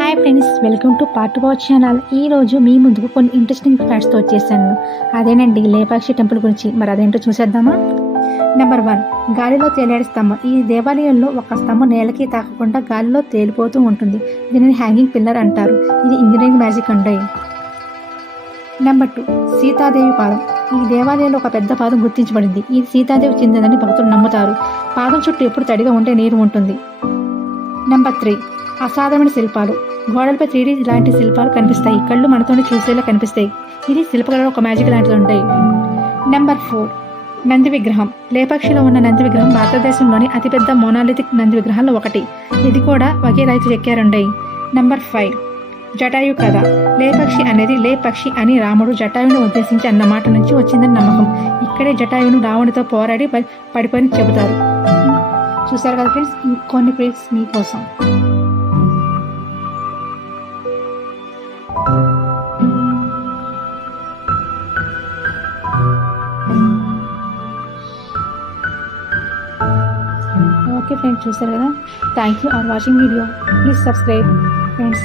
Hi friends welcome to part watch channel ఈ రోజు మీ ముందుకు కొన్ని ఇంట్రెస్టింగ్ ఫ్యాక్ట్స్తో వచ్చేసాను. అదేనండి లేపాక్షి టెంపుల్ గురించి. మరి అదేంటో చూసేద్దామా? నెంబర్ వన్ గాలిలో తేలాడే స్తంభం ఈ దేవాలయంలో ఒక స్తంభం నేలకి తాకకుండా గాలిలో తేలిపోతూ ఉంటుంది. దీనిని హ్యాంగింగ్ పిల్లర్ అంటారు. ఇది ఇంజనీరింగ్ మ్యాజిక్ అండి. నెంబర్ టూ సీతాదేవి పాదం. ఈ దేవాలయంలో ఒక పెద్ద పాదం గుర్తించబడింది. ఇది సీతాదేవి చెందిందని భక్తులు నమ్ముతారు. పాదం చుట్టూ ఎప్పుడు తడిగా ఉంటే నీరు ఉంటుంది. నెంబర్ త్రీ అసాధారణ శిల్పాలు. గోడలపై త్రీడీ లాంటి శిల్పాలు కనిపిస్తాయి. కళ్ళు మనతోనే చూసేలా కనిపిస్తాయి. ఇది శిల్పకళలో ఒక మ్యాజిక్ లాంటిది ఉంటాయి. నెంబర్ ఫోర్ నంది విగ్రహం. లేపాక్షిలో ఉన్న నంది విగ్రహం భారతదేశంలోని అతిపెద్ద మోనాలిథిక్ నంది విగ్రహాల్లో ఒకటి. ఇది కూడా ఒకే రైతు చెక్కారుండయి. నెంబర్ ఫైవ్ జటాయు కథ. లేపక్షి అనేది లేపక్షి అని రాముడు జటాయుని ఉద్దేశించి అన్న మాట నుంచి వచ్చిందని నమ్మకం. ఇక్కడే జటాయును రావణితో పోరాడి ప- పడిపోయి చెబుతారు. చూసారు కదా ఫ్రెండ్స్ కొన్ని ప్లేస్ మీకోసం. ఓకే ఫ్రెండ్స్ చూసారు కదా thank you for watching video please subscribe friends